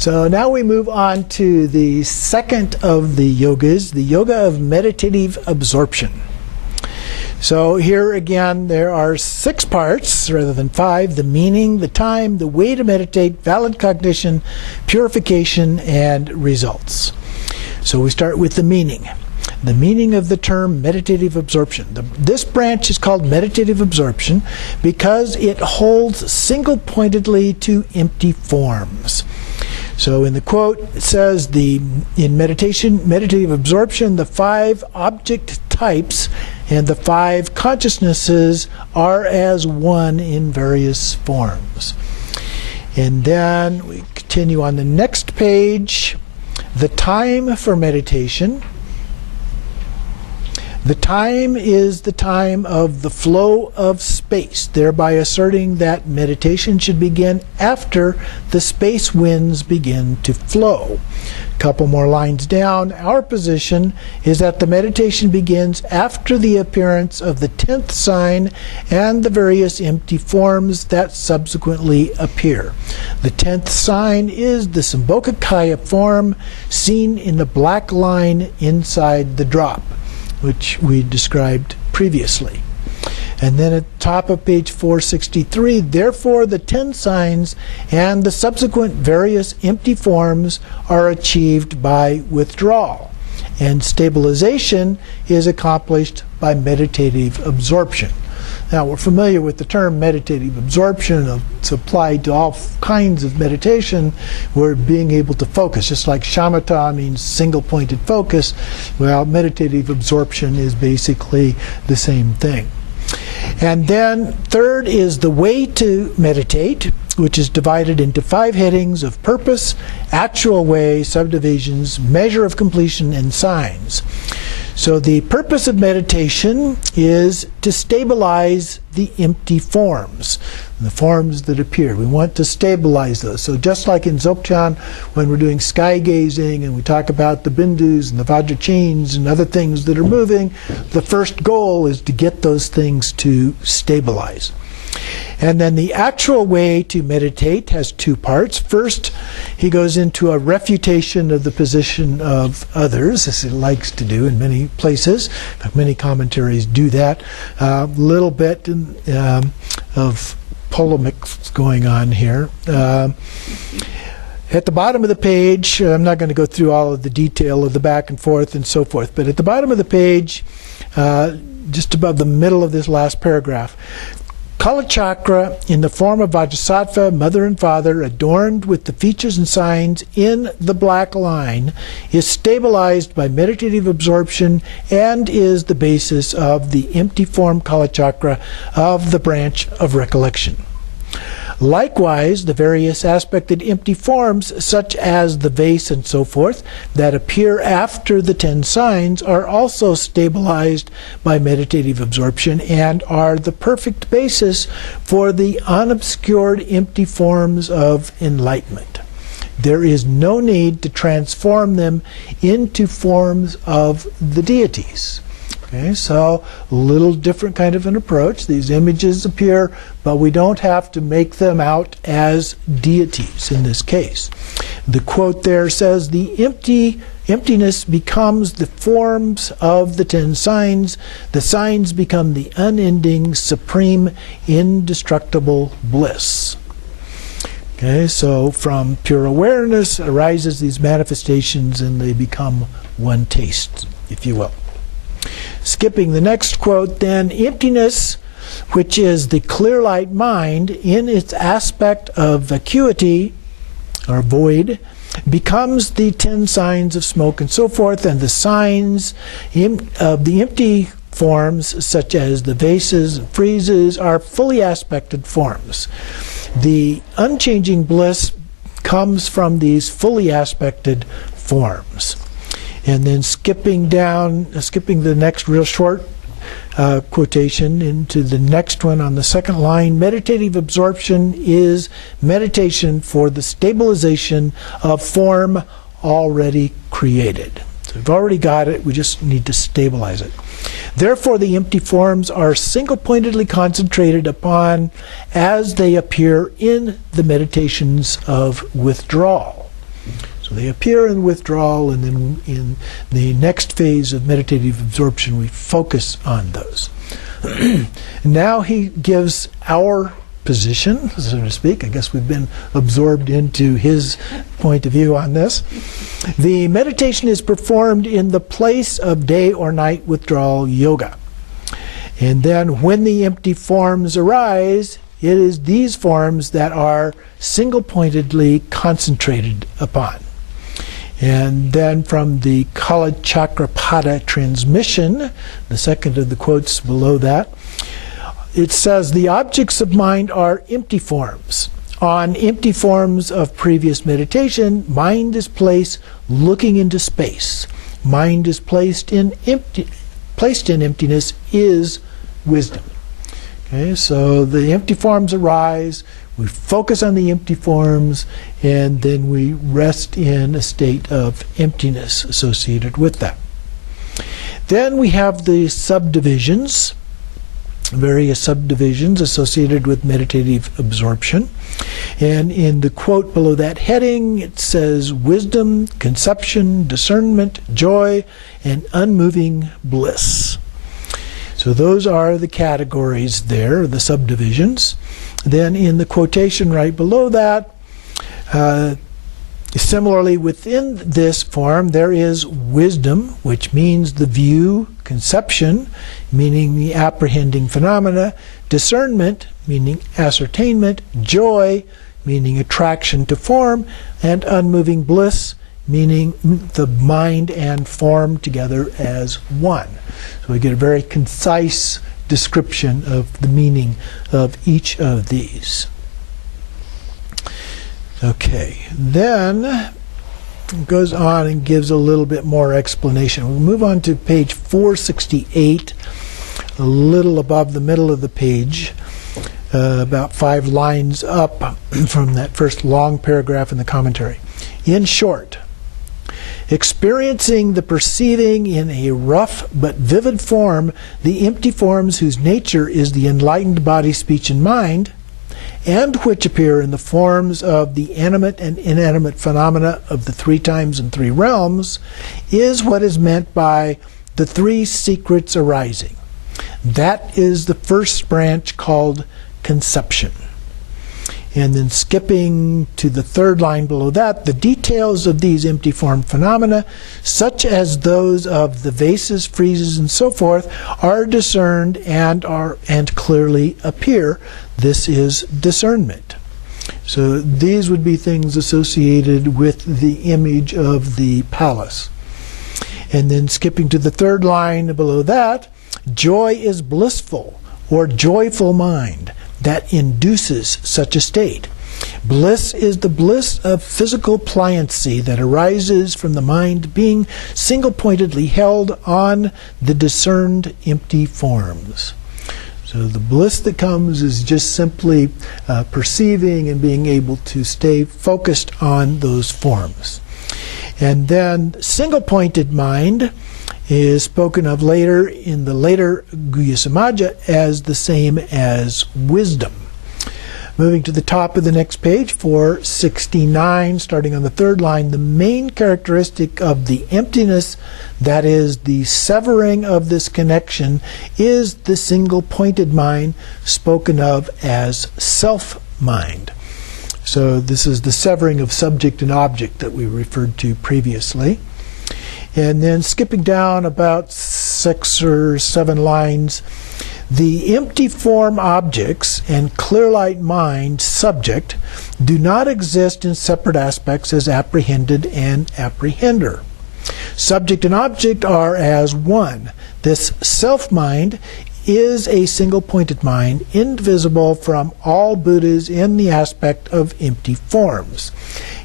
So now we move on to the second of the yogas, the yoga of meditative absorption. So here again, there are 6 parts rather than 5: the meaning, the time, the way to meditate, valid cognition, purification, and results. So we start with the meaning. The meaning of the term meditative absorption. This branch is called meditative absorption because it holds single-pointedly to empty forms. So in the quote, it says, in meditative absorption, the 5 object types and the 5 consciousnesses are as one in various forms. And then we continue on the next page. The time for meditation. The time is the time of the flow of space, thereby asserting that meditation should begin after the space winds begin to flow. A couple more lines down, our position is that the meditation begins after the appearance of the 10th sign and the various empty forms that subsequently appear. The 10th sign is the Sambhogakaya form seen in the black line inside the drop, which we described previously. And then at the top of page 463, therefore the 10 signs and the subsequent various empty forms are achieved by withdrawal, and stabilization is accomplished by meditative absorption. Now, we're familiar with the term meditative absorption. It's applied to all kinds of meditation. We're being able to focus, just like shamatha means single-pointed focus. Well, meditative absorption is basically the same thing. And then third is the way to meditate, which is divided into 5 headings of purpose, actual way, subdivisions, measure of completion, and signs. So the purpose of meditation is to stabilize the empty forms, the forms that appear. We want to stabilize those. So just like in Dzogchen, when we're doing sky gazing and we talk about the bindus and the vajra chains and other things that are moving, the first goal is to get those things to stabilize. And then the actual way to meditate has 2 parts. First, he goes into a refutation of the position of others, as he likes to do in many places. In fact, many commentaries do that. A little bit of polemics going on here. At the bottom of the page, I'm not going to go through all of the detail of the back and forth and so forth, but at the bottom of the page, just above the middle of this last paragraph, Kalachakra, in the form of Vajrasattva, mother and father, adorned with the features and signs in the black line, is stabilized by meditative absorption and is the basis of the empty form Kalachakra of the branch of recollection. Likewise, the various aspected empty forms, such as the vase and so forth, that appear after the 10 signs are also stabilized by meditative absorption and are the perfect basis for the unobscured empty forms of enlightenment. There is no need to transform them into forms of the deities. Okay, so a little different kind of an approach. These images appear, but we don't have to make them out as deities in this case. The quote there says, the emptiness becomes the forms of the 10 signs. The signs become the unending, supreme, indestructible bliss. Okay, so from pure awareness arises these manifestations and they become one taste, if you will. Skipping the next quote, then, emptiness, which is the clear light mind in its aspect of vacuity, or void, becomes the 10 signs of smoke and so forth, and the signs of the empty forms, such as the vases and friezes, are fully aspected forms. The unchanging bliss comes from these fully aspected forms. And then skipping the next real short quotation into the next one on the second line, meditative absorption is meditation for the stabilization of form already created. So we've already got it, we just need to stabilize it. Therefore, the empty forms are single-pointedly concentrated upon as they appear in the meditations of withdrawal. So they appear in withdrawal, and then in the next phase of meditative absorption, we focus on those. Now he gives our position, so to speak. I guess we've been absorbed into his point of view on this. The meditation is performed in the place of day or night withdrawal yoga. And then when the empty forms arise, it is these forms that are single-pointedly concentrated upon. And then from the Kalachakra Pada transmission, the second of the quotes below that, it says, the objects of mind are empty forms. On empty forms of previous meditation, mind is placed looking into space. Mind is placed in emptiness is wisdom. Okay, so the empty forms arise, we focus on the empty forms, and then we rest in a state of emptiness associated with that. Then we have the subdivisions, various subdivisions associated with meditative absorption. And in the quote below that heading, it says wisdom, conception, discernment, joy, and unmoving bliss. So those are the categories there, the subdivisions. Then in the quotation right below that, similarly within this form, there is wisdom, which means the view, conception, meaning the apprehending phenomena, discernment, meaning ascertainment, joy, meaning attraction to form, and unmoving bliss, meaning the mind and form together as one. So we get a very concise description of the meaning of each of these. Okay, then it goes on and gives a little bit more explanation. We'll move on to page 468, a little above the middle of the page, about 5 lines up from that first long paragraph in the commentary. In short, experiencing the perceiving in a rough but vivid form, the empty forms whose nature is the enlightened body, speech, and mind, and which appear in the forms of the animate and inanimate phenomena of the 3 times and 3 realms, is what is meant by the 3 secrets arising. That is the first branch called conception. And then skipping to the 3rd line below that, the details of these empty form phenomena, such as those of the vases, friezes, and so forth, are discerned and clearly appear. This is discernment. So these would be things associated with the image of the palace. And then skipping to the 3rd line below that, joy is blissful or joyful mind that induces such a state. Bliss is the bliss of physical pliancy that arises from the mind being single-pointedly held on the discerned empty forms. So the bliss that comes is just simply perceiving and being able to stay focused on those forms. And then single-pointed mind is spoken of later in the later Guhya Samaja as the same as wisdom. Moving to the top of the next page, 469, starting on the 3rd line, the main characteristic of the emptiness, that is the severing of this connection, is the single-pointed mind spoken of as self-mind. So this is the severing of subject and object that we referred to previously. And then skipping down about 6 or 7 lines, the empty form objects and clear light mind subject do not exist in separate aspects as apprehended and apprehender. Subject and object are as one. This self-mind is a single-pointed mind, indivisible from all Buddhas in the aspect of empty forms.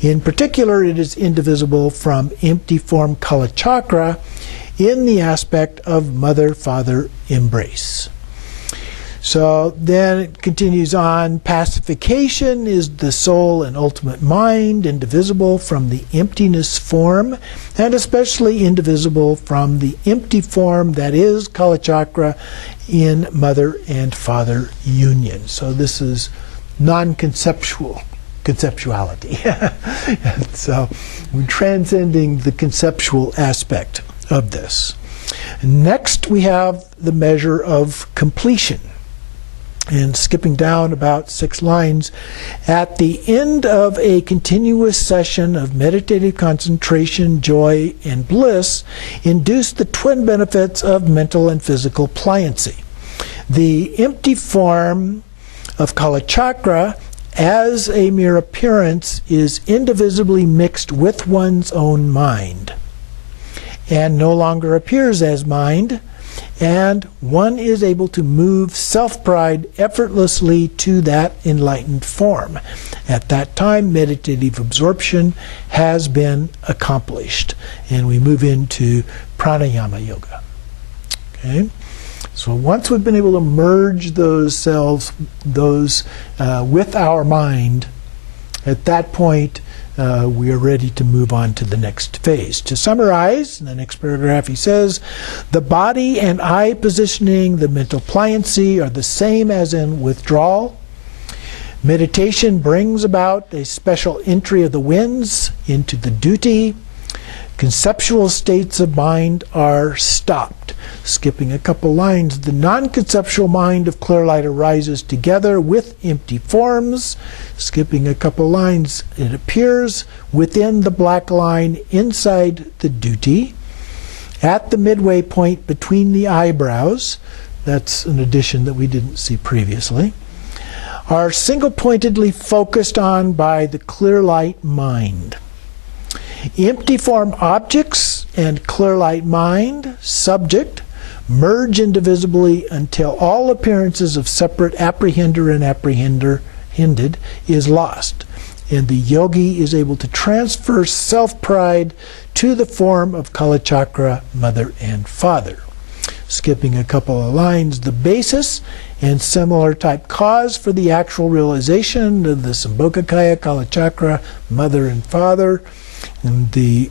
In particular, it is indivisible from empty form Kalachakra in the aspect of mother-father embrace. So then it continues on. Pacification is the soul and ultimate mind, indivisible from the emptiness form, and especially indivisible from the empty form that is Kalachakra in mother and father union. So this is non-conceptual conceptuality. So we're transcending the conceptual aspect of this. Next, we have the measure of completion. And skipping down about 6 lines, at the end of a continuous session of meditative concentration, joy, and bliss, induce the twin benefits of mental and physical pliancy. The empty form of Kalachakra as a mere appearance is indivisibly mixed with one's own mind and no longer appears as mind, and one is able to move self-pride effortlessly to that enlightened form. At that time, meditative absorption has been accomplished. And we move into pranayama yoga. Okay? So once we've been able to merge those selves, with our mind, at that point, we are ready to move on to the next phase. To summarize, in the next paragraph he says, the body and eye positioning, the mental pliancy are the same as in withdrawal. Meditation brings about a special entry of the winds into the duty. Conceptual states of mind are stopped. Skipping a couple lines, the non-conceptual mind of clear light arises together with empty forms. Skipping a couple lines, it appears within the black line inside the duty. At the midway point between the eyebrows, that's an addition that we didn't see previously, are single-pointedly focused on by the clear light mind. Empty form objects and clear light mind, subject, merge indivisibly until all appearances of separate apprehender and apprehended is lost, and the yogi is able to transfer self-pride to the form of Kalachakra, mother and father. Skipping a couple of lines, the basis and similar type cause for the actual realization of the Sambhogakaya, Kalachakra, mother and father, and the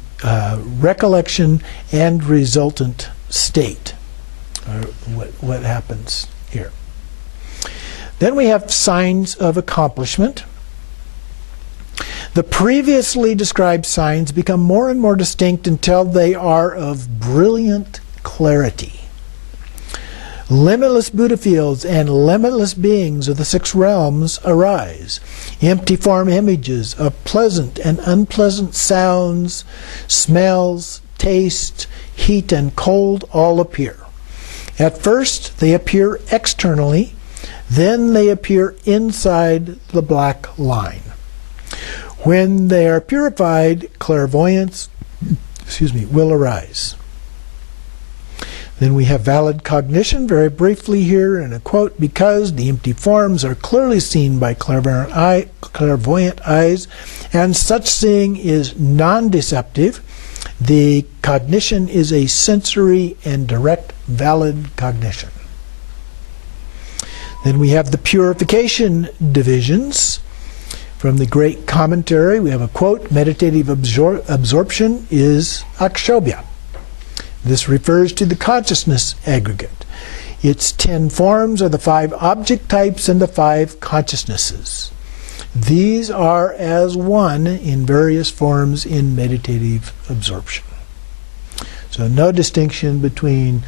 recollection and resultant state, or what happens here. Then we have signs of accomplishment. The previously described signs become more and more distinct until they are of brilliant clarity. Limitless Buddha fields and limitless beings of the 6 realms arise. Empty form images of pleasant and unpleasant sounds, smells, taste, heat and cold all appear. At first they appear externally, then they appear inside the black line. When they are purified, clairvoyance will arise. Then we have valid cognition, very briefly here in a quote, because the empty forms are clearly seen by clairvoyant eyes, and such seeing is non-deceptive. The cognition is a sensory and direct valid cognition. Then we have the purification divisions. From the great commentary, we have a quote, meditative absorption is akshobhya. This refers to the consciousness aggregate. Its 10 forms are the 5 object types and the 5 consciousnesses. These are as one in various forms in meditative absorption. So no distinction between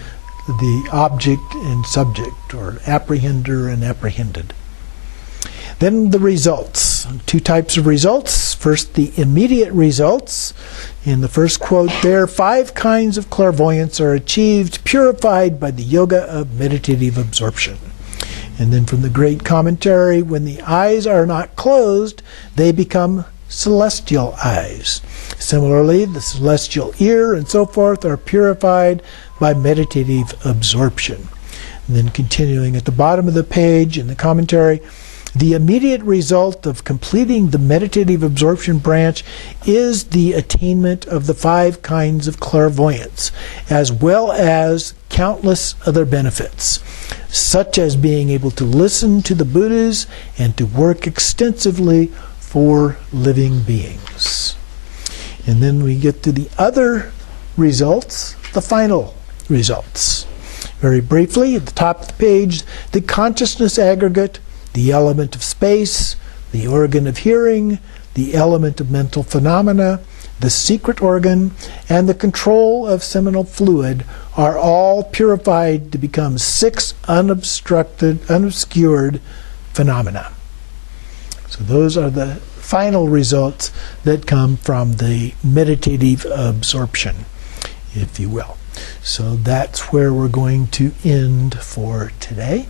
the object and subject, or apprehender and apprehended. Then the results. 2 types of results. First, the immediate results. In the first quote there, 5 kinds of clairvoyance are achieved, purified by the yoga of meditative absorption. And then from the great commentary, when the eyes are not closed, they become celestial eyes. Similarly, the celestial ear and so forth are purified by meditative absorption. And then continuing at the bottom of the page in the commentary, the immediate result of completing the meditative absorption branch is the attainment of the 5 kinds of clairvoyance, as well as countless other benefits, such as being able to listen to the Buddhas and to work extensively for living beings. And then we get to the other results, the final results. Very briefly, at the top of the page, the consciousness aggregate, the element of space, the organ of hearing, the element of mental phenomena, the secret organ, and the control of seminal fluid are all purified to become 6 unobscured phenomena. So those are the final results that come from the meditative absorption, if you will. So that's where we're going to end for today.